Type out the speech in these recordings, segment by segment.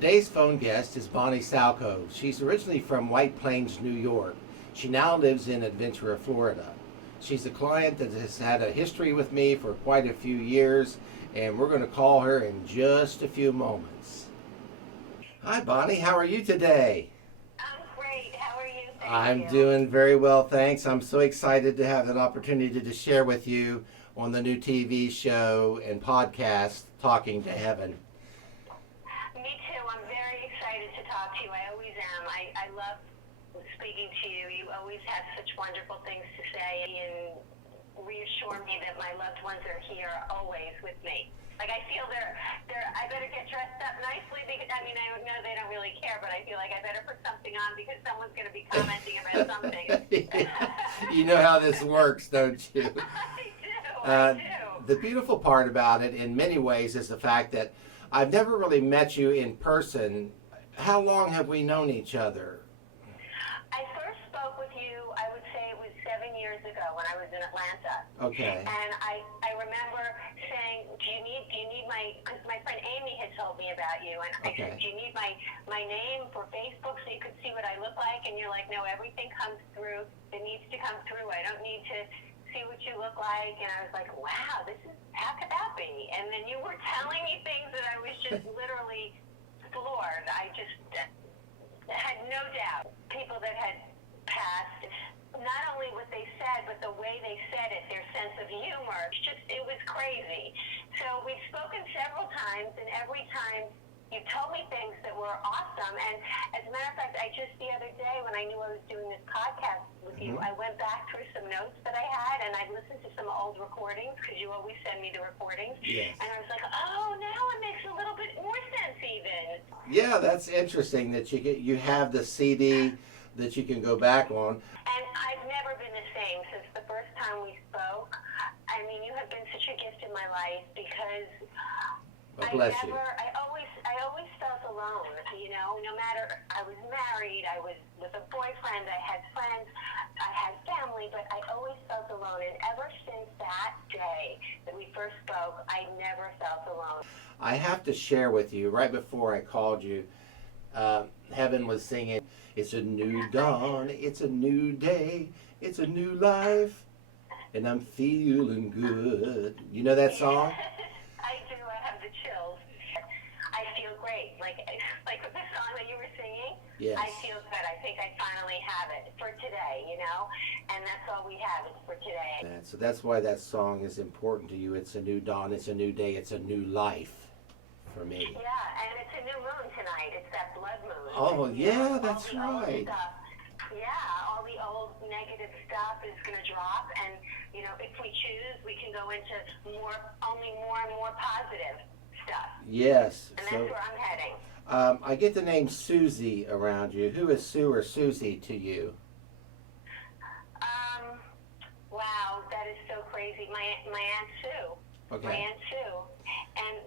Today's phone guest is Bonnie Salkow. She's originally from White Plains, New York. She now lives in Aventura, Florida. She's a client that has had a history with me for quite a few years, and we're going to call her in just a few moments. Hi, Bonnie. How are you today? I'm great. How are you? I'm doing very well, thanks. I'm so excited to have an opportunity to share with you on the new TV show and podcast, Talking to Heaven. Me too. I'm very excited to talk to you. I always am. I love speaking to you. You always have such wonderful things to say and reassure me that my loved ones are here always with me. Like, I feel I better get dressed up nicely because, I mean, I know they don't really care, but I feel like I better put something on because someone's going to be commenting about something. You know how this works, don't you? I do. The beautiful part about it in many ways is the fact that I've never really met you in person. How long have we known each other? I first spoke with you, I would say it was 7 years ago when I was in Atlanta. Okay. And I remember saying, do you need my, because my friend Amy had told me about you, and I said, do you need my name for Facebook so you could see what I look like? And you're like, no, everything comes through. It needs to come through. I don't need to see what you look like. And I was like, wow, how could that be? And then you were telling me things that I was just literally floored. I just had no doubt. People that had passed, not only what they said, but the way they said it, their sense of humor, it was crazy. So we've spoken several times, and every time you told me things that were awesome. And as a matter of fact, just the other day when I knew I was doing this podcast with you, I went back through some notes that I had, and I listened to some old recordings, because you always send me the recordings. Yes. And I was like, oh, now it makes a little bit more sense even. Yeah, that's interesting that you have the CD that you can go back on. And I've never been the same since the first time we spoke. I mean, you have been such a gift in my life because Oh, bless you. I always felt alone, you know, no matter, I was married, I was with a boyfriend, I had friends, I had family, but I always felt alone. And ever since that day that we first spoke, I never felt alone. I have to share with you, right before I called you, Heaven was singing, it's a new dawn, it's a new day, it's a new life, and I'm feeling good. You know that song? I do. I have the chills. I feel great. Like with the song that you were singing, yes. I feel good. I think I finally have it for today, you know? And that's all we have is for today. So that's why that song is important to you. It's a new dawn, it's a new day, it's a new life for me. Yeah, and it's a new moon tonight. It's that blood moon. Oh, and, yeah, that's right. All the old negative stuff is going to drop, and, you know, if we choose, we can go into only more and more positive stuff. Yes. And that's where I'm heading. I get the name Susie around you. Who is Sue or Susie to you? Wow, that is so crazy. My Aunt Sue. Okay. My Aunt Sue. And,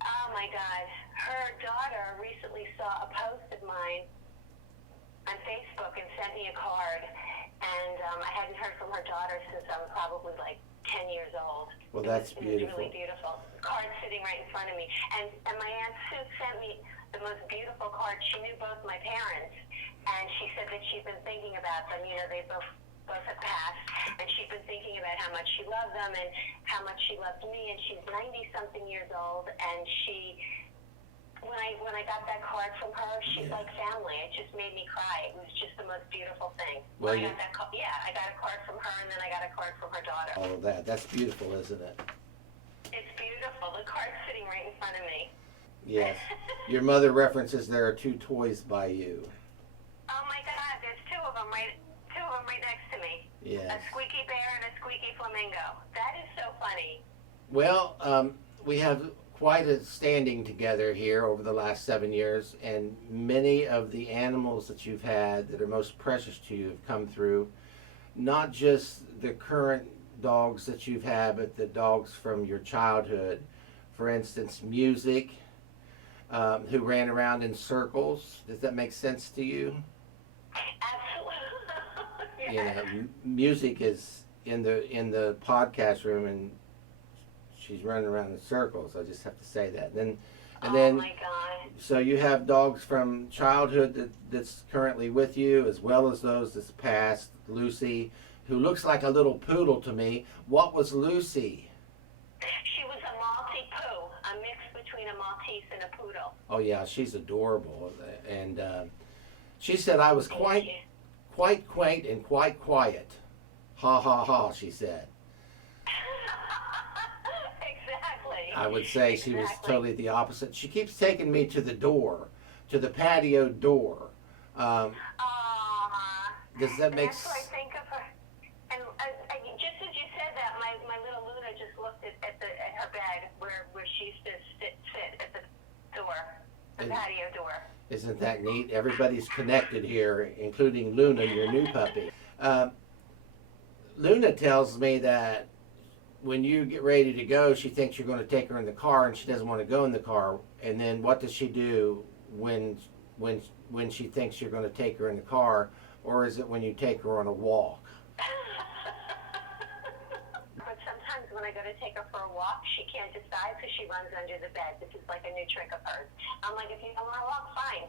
oh my God, her daughter recently saw a post of mine on Facebook and sent me a card. And I hadn't heard from her daughter since I was probably like 10 years old. Well, that's beautiful. It was really beautiful. The card sitting right in front of me. And my Aunt Sue sent me the most beautiful card. She knew both my parents, and she said that she'd been thinking about them. You know, they both have passed, and she'd been thinking about how much she loved them and how much she loved me. And she's 90-something years old, and when I got that card from her, she's like family. It just made me cry. It was just the most beautiful thing. Well, I got I got a card from her, and then I got a card from her daughter. All of that. That's beautiful, isn't it? It's beautiful. The card's sitting right in front of me. Yes. Your mother references there are two toys by you. Oh my God, there's two of them right next to me. Yes. A squeaky bear and a squeaky flamingo. That is so funny. Well, we have quite a standing together here over the last 7 years, and many of the animals that you've had that are most precious to you have come through. Not just the current dogs that you've had, but the dogs from your childhood. For instance, Music, who ran around in circles. Does that make sense to you? Absolutely. You know, Music is in the podcast room, and she's running around in circles. I just have to say that. And then And then, my God. so you have dogs from childhood that's currently with you, as well as those that's passed. Lucy, who looks like a little poodle to me. What was Lucy? She was a Maltese poo, a mix between a Maltese and a poodle. Oh yeah, she's adorable. And she said I was quite quaint and quite quiet. Ha ha ha, she said. Exactly. I would say she was totally the opposite. She keeps taking me to the door, to the patio door. Does that make sense? That's what I think of her. And just as you said that, my little Luna just looked at her bed where she used to sit at the door, the patio door. Isn't that neat? Everybody's connected here, including Luna, your new puppy. Luna tells me that when you get ready to go, she thinks you're going to take her in the car, and she doesn't want to go in the car. And then what does she do when she thinks you're going to take her in the car, or is it when you take her on a walk? But sometimes when I go to take her for a walk, she can't decide, so she runs under the bed. This is like a new trick of hers. I'm like, if you don't want to walk, fine.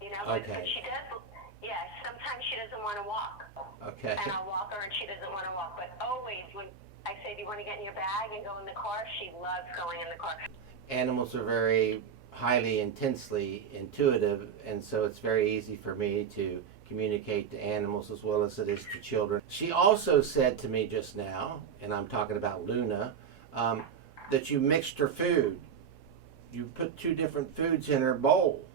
You know, but she does. Yes, sometimes she doesn't want to walk. Okay. And I'll walk her, and she doesn't want to walk. But always when I say, do you want to get in your bag and go in the car? She loves going in the car. Animals are very highly intensely intuitive, and so it's very easy for me to communicate to animals as well as it is to children. She also said to me just now, and I'm talking about Luna, that you mixed her food. You put two different foods in her bowl.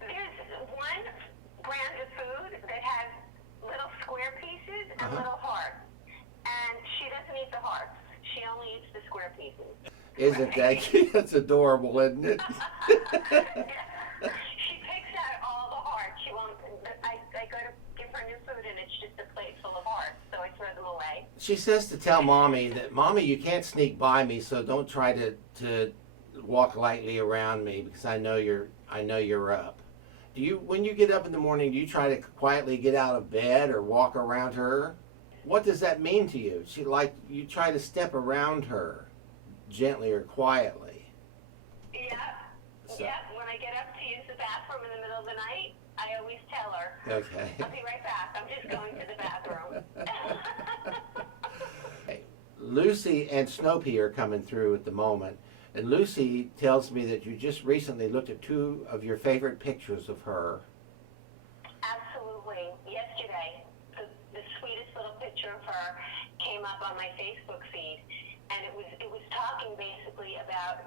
There's one brand of food that has little square pieces and little hearts, and she doesn't eat the hearts. She only eats the square pieces. Isn't that cute? That's adorable, isn't it? She picks out all the hearts. She won't. I go to give her new food, and it's just a plate full of hearts, so I throw them away. She says to tell Mommy that, Mommy, you can't sneak by me, so don't try to walk lightly around me because I know you're up. Do you, when you get up in the morning, do you try to quietly get out of bed or walk around her? What does that mean to you? You try to step around her gently or quietly. Yeah. So. Yeah. When I get up to use the bathroom in the middle of the night, I always tell her. Okay. I'll be right back. I'm just going to the bathroom. Lucy and Snoopy are coming through at the moment. And Lucy tells me that you just recently looked at two of your favorite pictures of her. Absolutely. Yesterday, the sweetest little picture of her came up on my Facebook feed, and it was talking basically about,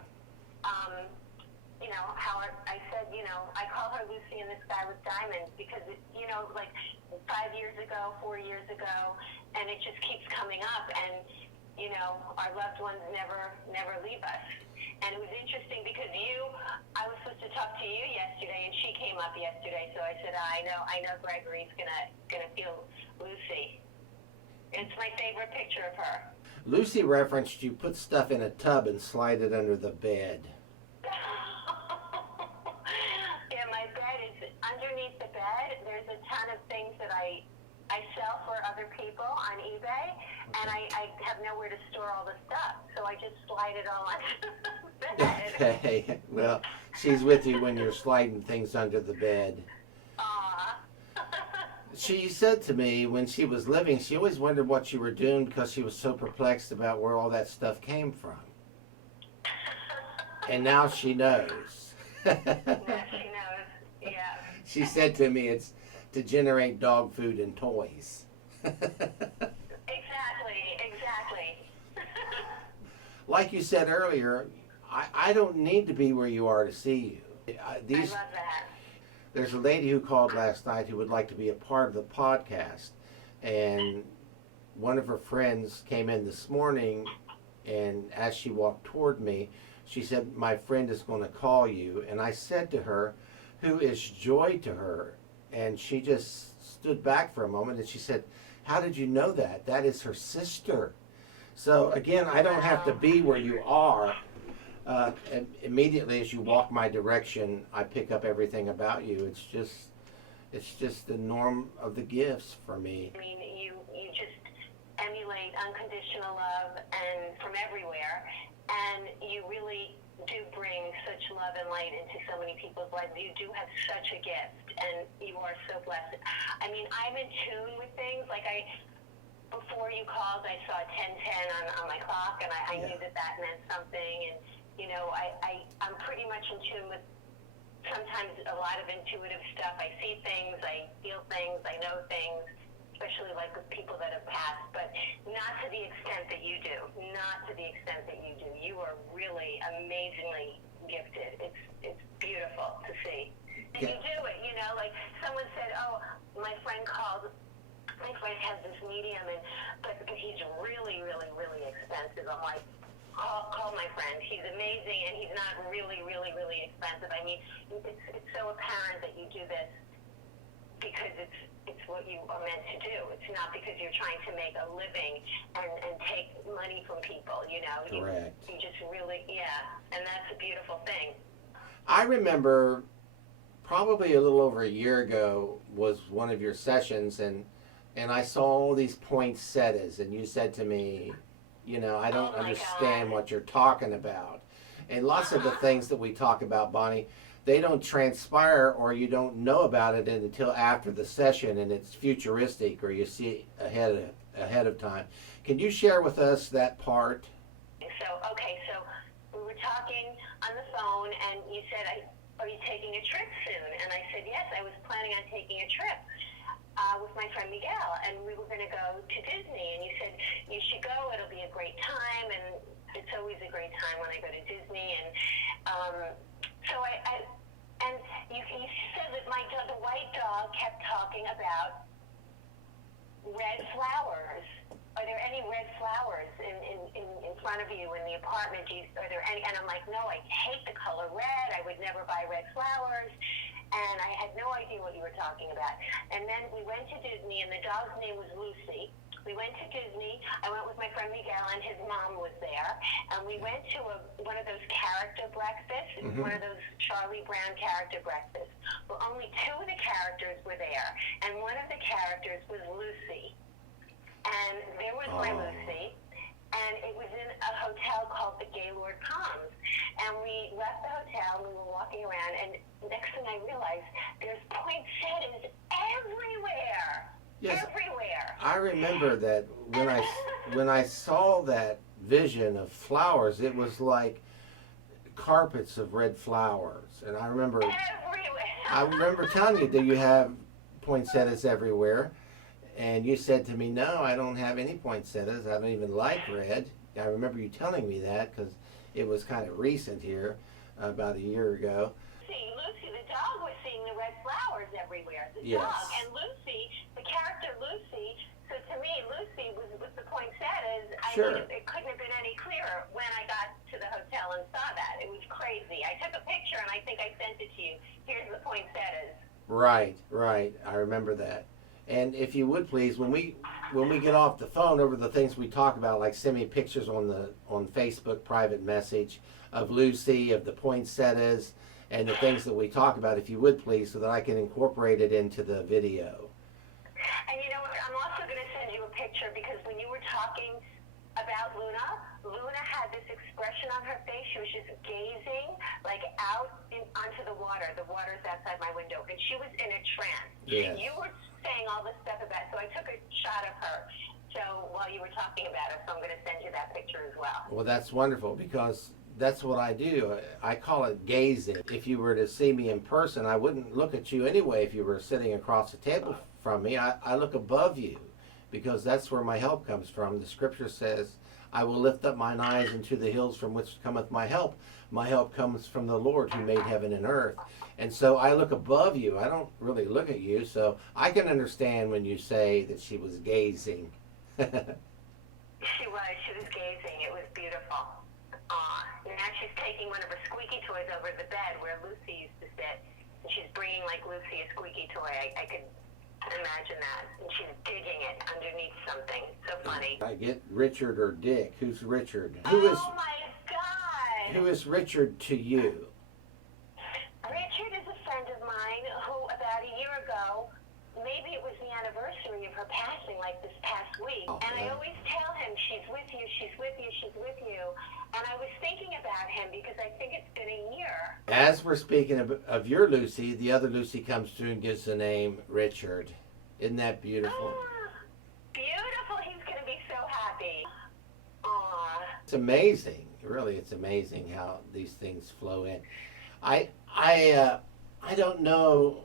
how I said, I call her Lucy in the Sky with Diamonds because, like 5 years ago, 4 years ago, and it just keeps coming up, and, our loved ones never leave us. And it was interesting because I was supposed to talk to you yesterday, and she came up yesterday, so I said, I know Gregory's gonna feel Lucy. It's my favorite picture of her. Lucy referenced you put stuff in a tub and slide it under the bed. Yeah, my bed is underneath the bed. There's a ton of things that I sell for other people on eBay, and I have nowhere to store all the stuff, so I just slide it all under the bed. Okay, well, she's with you when you're sliding things under the bed. She said to me when she was living, she always wondered what you were doing because she was so perplexed about where all that stuff came from. And now she knows. Now she knows, yeah. She said to me it's to generate dog food and toys. Exactly. Like you said earlier, I don't need to be where you are to see you. I love that. There's a lady who called last night who would like to be a part of the podcast, and one of her friends came in this morning, and as she walked toward me, she said, my friend is going to call you. And I said to her, who is Joy to her? And she just stood back for a moment, and she said, how did you know that? That is her sister. So again, I don't have to be where you are. And immediately as you walk my direction, I pick up everything about you. It's just the norm of the gifts for me. I mean, you just emulate unconditional love and from everywhere, and you really do bring such love and light into so many people's lives. You do have such a gift, and you are so blessed. I mean, I'm in tune with things. Like before you called, I saw 10:10 on my clock, and I knew that meant something. And you know, I'm pretty much in tune with sometimes a lot of intuitive stuff. I see things, I feel things, I know things, especially like with people that have passed, but not to the extent that you do. Not to the extent that you do. You are really amazingly gifted. It's beautiful to see. And you do it, you know, like someone said, oh, my friend called, my friend has this medium, but he's really, really, really expensive. I'm like, call my friend. He's amazing, and he's not really, really, really expensive. I mean, it's so apparent that you do this because it's what you are meant to do. It's not because you're trying to make a living and take money from people, you know. Correct. You just really, and that's a beautiful thing. I remember probably a little over a year ago was one of your sessions, and I saw all these poinsettias, and you said to me, you know, I don't understand what you're talking about. And lots of the things that we talk about, Bonnie, they don't transpire, or you don't know about it until after the session, and it's futuristic, or you see ahead of time. Can you share with us that part? So we were talking on the phone, and you said, are you taking a trip soon? And I said, yes, I was planning on taking a trip with my friend Miguel, and we were going to go to Disney. And you said, you should go, it'll be a great time, and it's always a great time when I go to Disney. And so you said that the white dog kept talking about red flowers. Are there any red flowers in front of you in the apartment? Are there any? And I'm like, no, I hate the color red. I would never buy red flowers. And I had no idea what you were talking about. And then we went to Disney, and the dog's name was Lucy. We went to Disney. I went with my friend Miguel, and his mom was there. And we went to one of those character breakfasts, one of those Charlie Brown character breakfasts. Well, only two of the characters were there, and one of the characters was Lucy. And there was my Lucy, and it was in a hotel called the Gaylord Palms. And we left the hotel, and we were walking around, and next thing I realized, there's poinsettias everywhere. Yes, everywhere. I remember that when I saw that vision of flowers, it was like carpets of red flowers. And I remember telling you, do you have poinsettias everywhere? And you said to me, no, I don't have any poinsettias. I don't even like red. I remember you telling me that because it was kind of recent here, about a year ago. See, Lucy, the dog was seeing the red flowers everywhere. The Yes. dog. And Lucy, the character Lucy, so to me, Lucy was with the poinsettias. Sure. I mean, it couldn't have been any clearer when I got to the hotel and saw that. It was crazy. I took a picture, and I think I sent it to you. Here's the poinsettias. Right. I remember that. And if you would please, when we get off the phone over the things we talk about, like send me pictures on Facebook private message of Lucy, of the poinsettias, and the things that we talk about, if you would please, so that I can incorporate it into the video. And you know what? I'm also going to send you a picture because when you were talking about Luna had this expression on her face. She was just gazing like onto the water. The water's outside my window, and she was in a trance. Yes. You were saying all this stuff about, so I took a shot of her. So while you were talking about her, so I'm going to send you that picture as well. Well, that's wonderful because that's what I do. I call it gazing. If you were to see me in person, I wouldn't look at you anyway if you were sitting across the table from me. I look above you because that's where my help comes from. The scripture says, I will lift up mine eyes into the hills from which cometh my help. My help comes from the Lord who made heaven and earth. And so I look above you. I don't really look at you. So I can understand when you say that she was gazing. She was gazing. It was beautiful. Now she's taking one of her squeaky toys over the bed where Lucy used to sit. And she's bringing, like, Lucy a squeaky toy. I could imagine that. And she's digging it underneath something. So funny. I get Richard or Dick. Who's Richard? Oh my God! Who is Richard to you? Richard is a friend of mine who, about a year ago, maybe it was the anniversary of her passing, like this past week. week. Oh, And I yeah. always tell him, she's with you, she's with you, she's with you. And I was thinking about him because I think it's been a year. As we're speaking of your Lucy, the other Lucy comes through and gives the name Richard. Isn't that beautiful? Beautiful. He's going to be so happy. Aw. It's amazing. Really, it's amazing how these things flow in. I don't know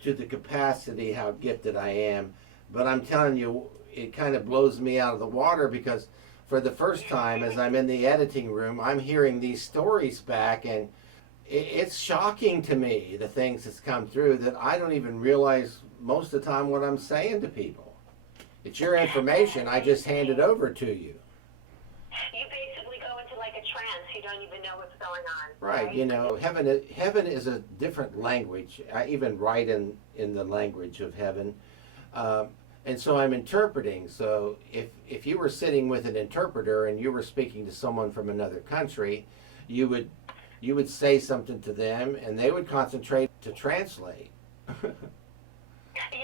to the capacity how gifted I am, but I'm telling you, it kind of blows me out of the water because for the first time, as I'm in the editing room, I'm hearing these stories back, and it's shocking to me the things that's come through that I don't even realize most of the time what I'm saying to people. It's your information. I just hand it over to you. You basically go into like a trance. You don't even know what's going on. Right. You know, heaven is a different language. I even write in the language of heaven. And so I'm interpreting. So if you were sitting with an interpreter and you were speaking to someone from another country, you would say something to them and they would concentrate to translate. Yeah,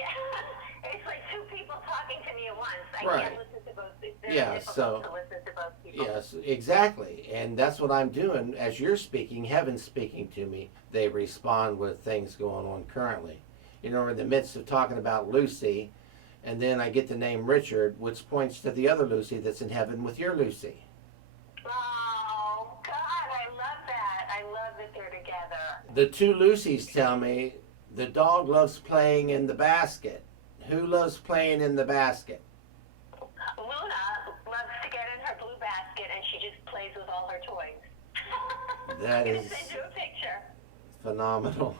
it's like two people talking to me at once. I Right. can't listen to both. It's very Yeah, difficult so- to listen to both people. Yes, exactly. And that's what I'm doing. As you're speaking, heaven's speaking to me. They respond with things going on currently. You know, we're in the midst of talking about Lucy, and then I get the name Richard, which points to the other Lucy that's in heaven with your Lucy. Oh, God, I love that. I love that they're together. The two Lucys tell me the dog loves playing in the basket. Who loves playing in the basket? Luna loves to get in her blue basket and she just plays with all her toys. That I'm going is- to send you a picture. Phenomenal.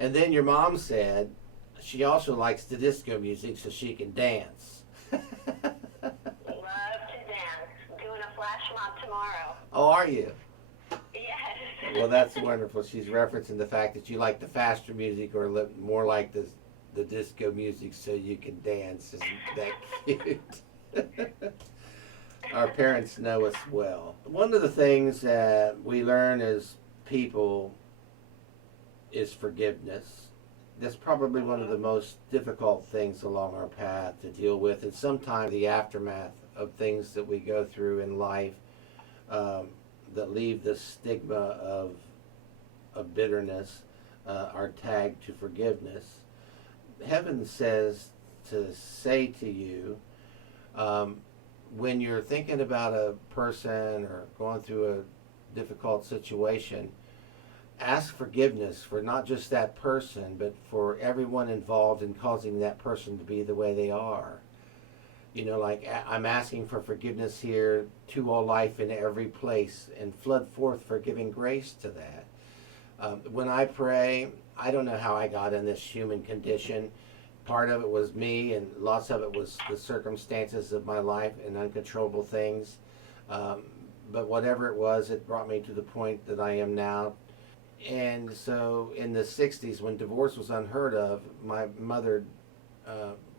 And then your mom said she also likes the disco music so she can dance. Love to dance. Doing a flash mob tomorrow. Oh, are you? Yes. Well, that's wonderful. She's referencing the fact that you like the faster music or more like the disco music so you can dance. Isn't that cute? Our parents know us well. One of the things that we learn as people is forgiveness. That's probably one of the most difficult things along our path to deal with, and sometimes the aftermath of things that we go through in life that leave the stigma of bitterness are tagged to forgiveness. Heaven says to say to you, when you're thinking about a person or going through a difficult situation, ask forgiveness for not just that person, but for everyone involved in causing that person to be the way they are. You know, like I'm asking for forgiveness here to all life in every place and flood forth forgiving grace to that. When I pray, I don't know how I got in this human condition. Part of it was me and lots of it was the circumstances of my life and uncontrollable things. But whatever it was, it brought me to the point that I am now. And so in the 60s, when divorce was unheard of, my mother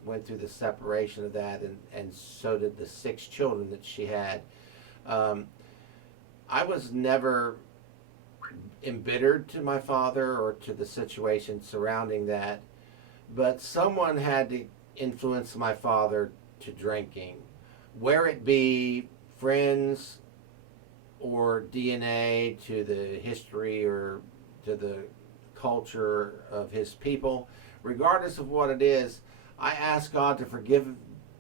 went through the separation of that, and so did the 6 children that she had. I was never embittered to my father or to the situation surrounding that, but someone had to influence my father to drinking, where it be friends or DNA to the history or to the culture of his people. Regardless of what it is, I ask God to forgive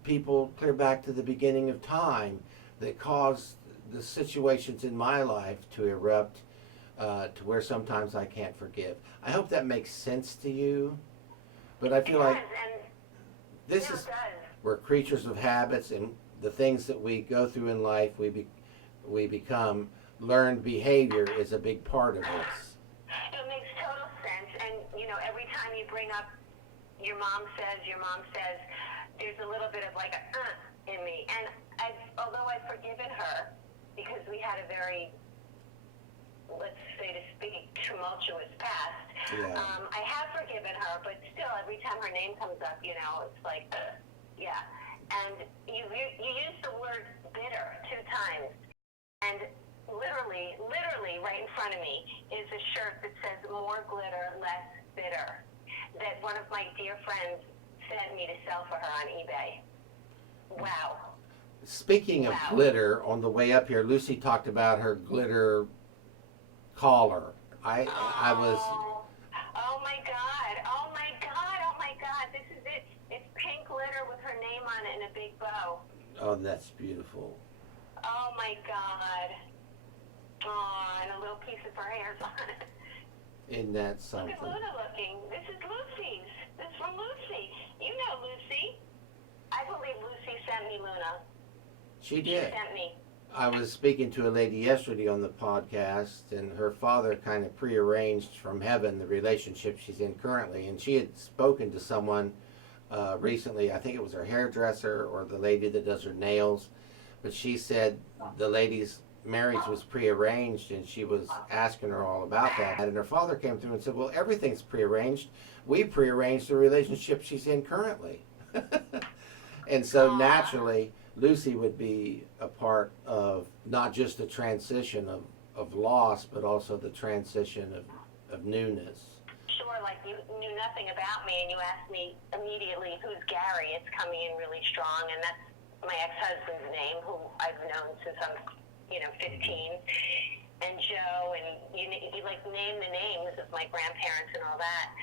people clear back to the beginning of time that caused the situations in my life to erupt to where sometimes I can't forgive. I hope that makes sense to you, but I feel like this is, we're creatures of habits, and the things that we go through in life, we become. Learned behavior is a big part of this. It makes total sense, and you know, every time you bring up your mom says, there's a little bit of like a in me. And although I've forgiven her, because we had a very, let's say to speak, tumultuous past, Yeah. I have forgiven her, but still, every time her name comes up, you know, it's like, yeah. And you used the word bitter 2 times, and literally right in front of me is a shirt that says more glitter, less bitter, that one of my dear friends sent me to sell for her on eBay. Wow. Speaking of glitter, on the way up here, Lucy talked about her glitter collar. I was. Oh my God! Oh my God! Oh my God! This is it. It's pink glitter with her name on it in a big bow. Oh, that's beautiful. Oh my God! Oh, and a little piece of her hair's on it. Isn't that something? Look at Luna looking. This is Lucy's. This is from Lucy. You know Lucy. I believe Lucy sent me Luna. She did. She sent me. I was speaking to a lady yesterday on the podcast, and her father kind of prearranged from heaven the relationship she's in currently. And she had spoken to someone recently, I think it was her hairdresser or the lady that does her nails, but she said the lady's marriage was prearranged, and she was asking her all about that. And her father came through and said, well, everything's prearranged. We prearranged the relationship she's in currently. And so naturally, Lucy would be a part of not just the transition of loss, but also the transition of newness. Sure, like you knew nothing about me and you asked me immediately, who's Gary? It's coming in really strong, and that's my ex-husband's name, who I've known since I'm, 15. And Joe, and you like name the names of my grandparents and all that.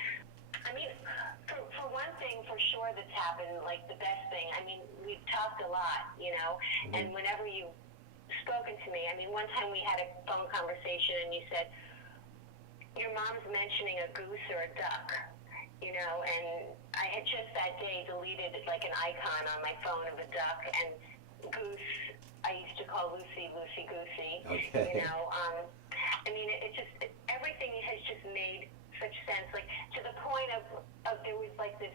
I mean, for one thing, for sure that's happened, like the best thing, I mean, we've talked a lot, and whenever you've spoken to me, I mean, one time we had a phone conversation and you said, your mom's mentioning a goose or a duck, and I had just that day deleted like an icon on my phone of a duck, and goose, I used to call Lucy Goosey, Okay. I mean, everything has just made such sense, like to the point of there was like this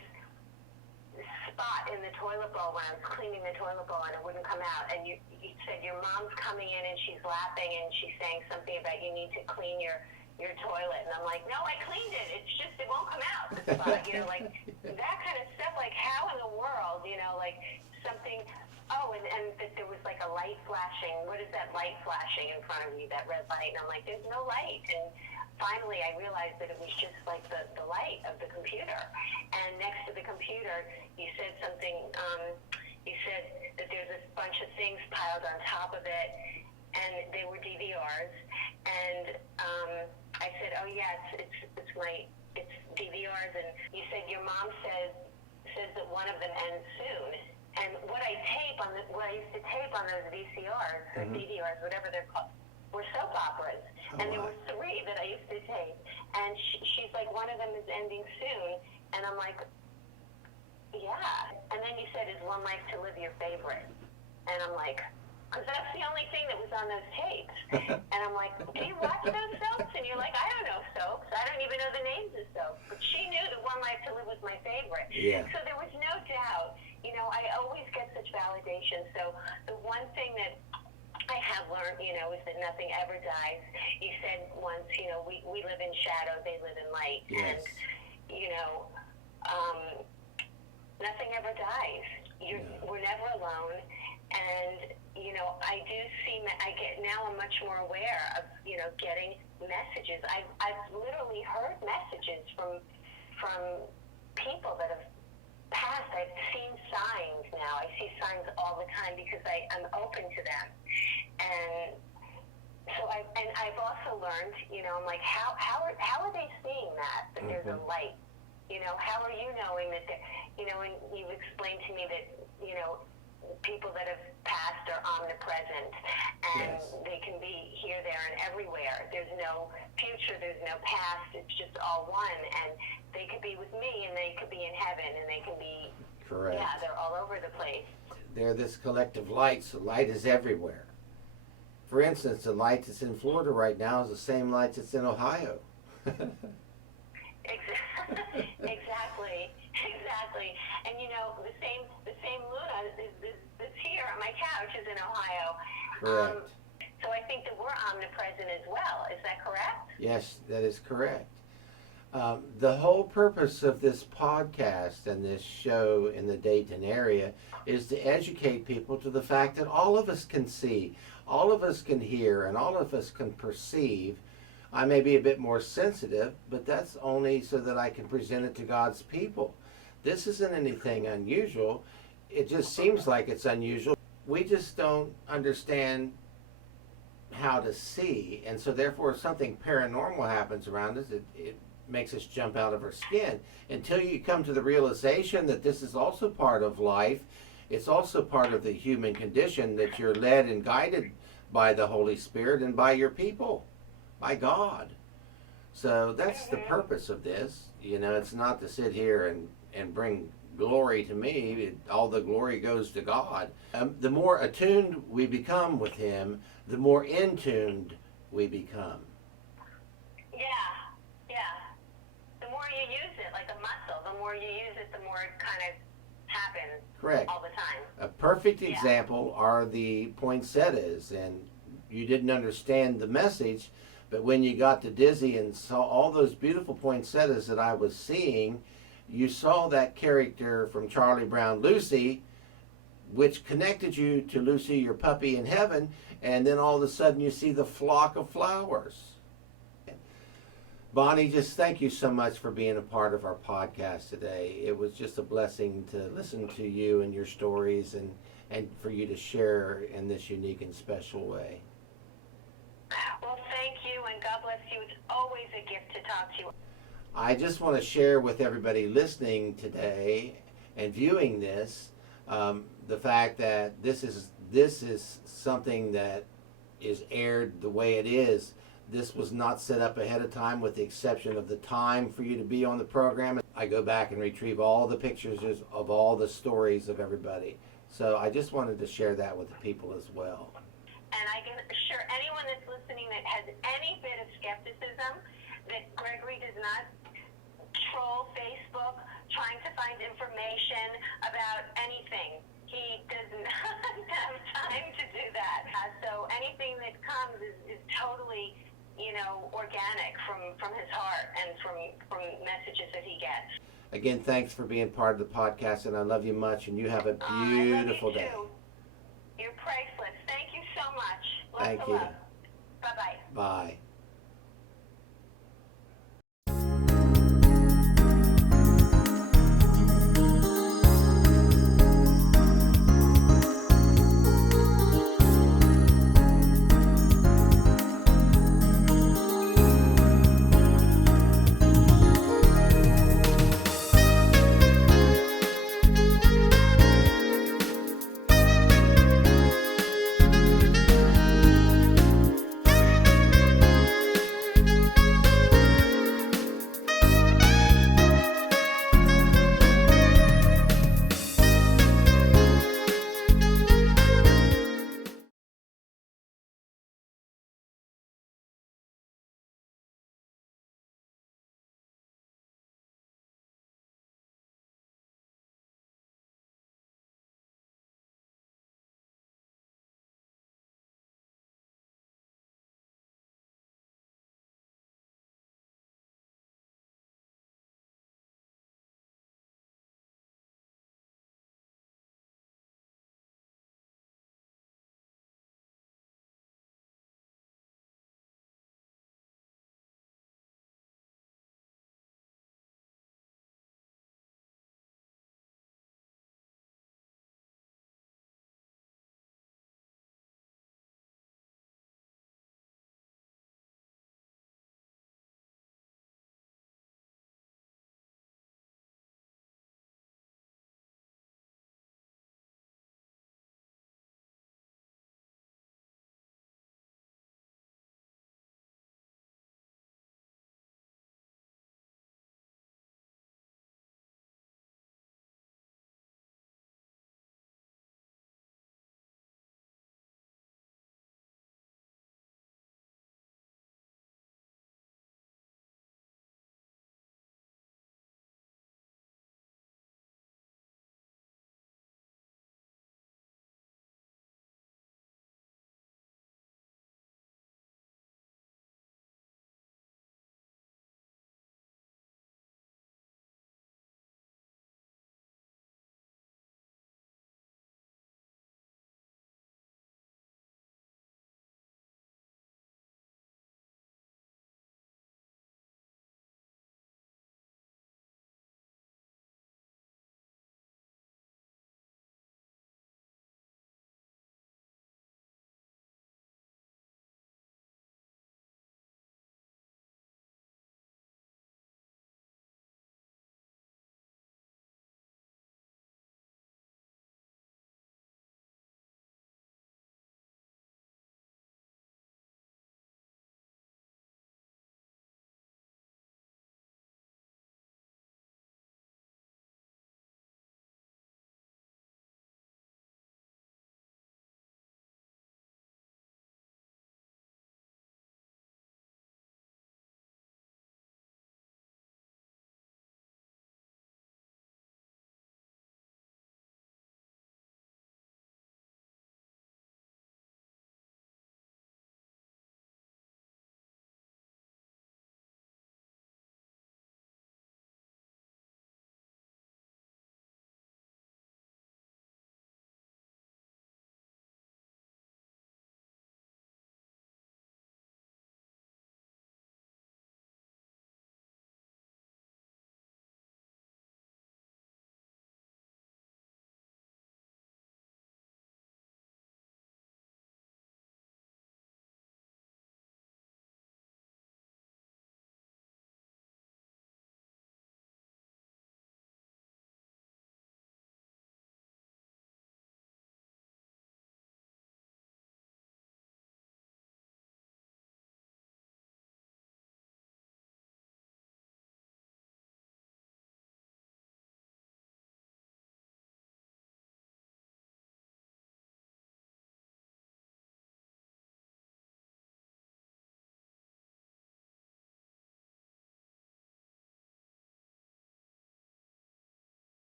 spot in the toilet bowl when I was cleaning the toilet bowl and it wouldn't come out, and you said your mom's coming in and she's laughing and she's saying something about you need to clean your toilet, and I'm like, no, I cleaned it, it's just it won't come out, the spot, like that kind of stuff, like how in the world, like something. Oh, and that there was like a light flashing. What is that light flashing in front of you, that red light? And I'm like, there's no light. And finally I realized that it was just like the light of the computer. And next to the computer, you said something, you said that there's a bunch of things piled on top of it, and they were DVRs. And I said, oh yeah, it's DVRs. And you said your mom says that one of them ends soon. And what I used to tape on those VCRs or DVRs, whatever they're called, were soap operas. And there were 3 that I used to tape. And she's like, one of them is ending soon. And I'm like, yeah. And then you said, is One Life to Live your favorite? And I'm like, because that's the only thing that was on those tapes. And I'm like, do you watch those soaps? And you're like, I don't know soaps. I don't even know the names of soaps. But she knew that One Life to Live was my favorite. Yeah. So there was no doubt. I always get such validation. So the one thing that I have learned, is that nothing ever dies. You said once, we live in shadow, they live in light. Yes. And, nothing ever dies. We're never alone. And, I do see, now I'm much more aware of, getting messages. I've literally heard messages from people that have passed. I've seen signs now. I see signs all the time because I'm open to them. And so I've also learned, I'm like, how are they seeing that there's a light? How are you knowing that, and you've explained to me that, people that have passed are omnipresent, and they can be here, there, and everywhere. There's no future, there's no past, it's just all one, and they could be with me, and they could be in heaven, and they can be, correct. Yeah, they're all over the place. They're this collective light, so light is everywhere. For instance, the light that's in Florida right now is the same light that's in Ohio. Exactly. And the same Luna that's here on my couch is in Ohio. Correct. So I think that we're omnipresent as well. Is that correct? Yes, that is correct. The whole purpose of this podcast and this show in the Dayton area is to educate people to the fact that all of us can see, all of us can hear, and all of us can perceive. I may be a bit more sensitive, but that's only so that I can present it to God's people. This isn't anything unusual. It just seems like it's unusual. We just don't understand how to see, and so therefore if something paranormal happens around us, it makes us jump out of our skin until you come to the realization that this is also part of life. It's also part of the human condition, that you're led and guided by the Holy Spirit and by your people, by God. So that's the purpose of this. You know, it's not to sit here and bring glory to me. All the glory goes to God. The more attuned we become with Him, the more in tuned we become. Yeah. The more you use it, like a muscle, the more you use it, the more it kind of happens. Correct. All the time. A perfect example are the poinsettias, and you didn't understand the message, but when you got to Dizzy and saw all those beautiful poinsettias that I was seeing, you saw that character from Charlie Brown, Lucy, which connected you to Lucy, your puppy in heaven, and then all of a sudden you see the flock of flowers. Bonnie, just thank you so much for being a part of our podcast today. It was just a blessing to listen to you and your stories, and for you to share in this unique and special way. Well, thank you, and God bless you. It's always a gift to talk to you. I just want to share with everybody listening today and viewing this, the fact that this is something that is aired the way it is. This was not set up ahead of time, with the exception of the time for you to be on the program. I go back and retrieve all the pictures of all the stories of everybody. So I just wanted to share that with the people as well. And I can assure anyone that's listening that has any bit of skepticism that Gregory does not troll Facebook trying to find information about anything. He does not have time to do that. So anything that comes is totally, organic from his heart and from messages that he gets. Again, thanks for being part of the podcast, and I love you much, and you have a beautiful day. Too. You're priceless. Thank you so much. Thank you. Love. Bye-bye. Bye.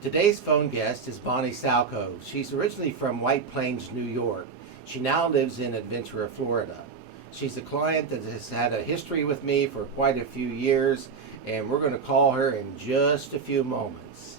Today's phone guest is Bonnie Salkow. She's originally from White Plains, New York. She now lives in Aventura, Florida. She's a client that has had a history with me for quite a few years, and we're going to call her in just a few moments.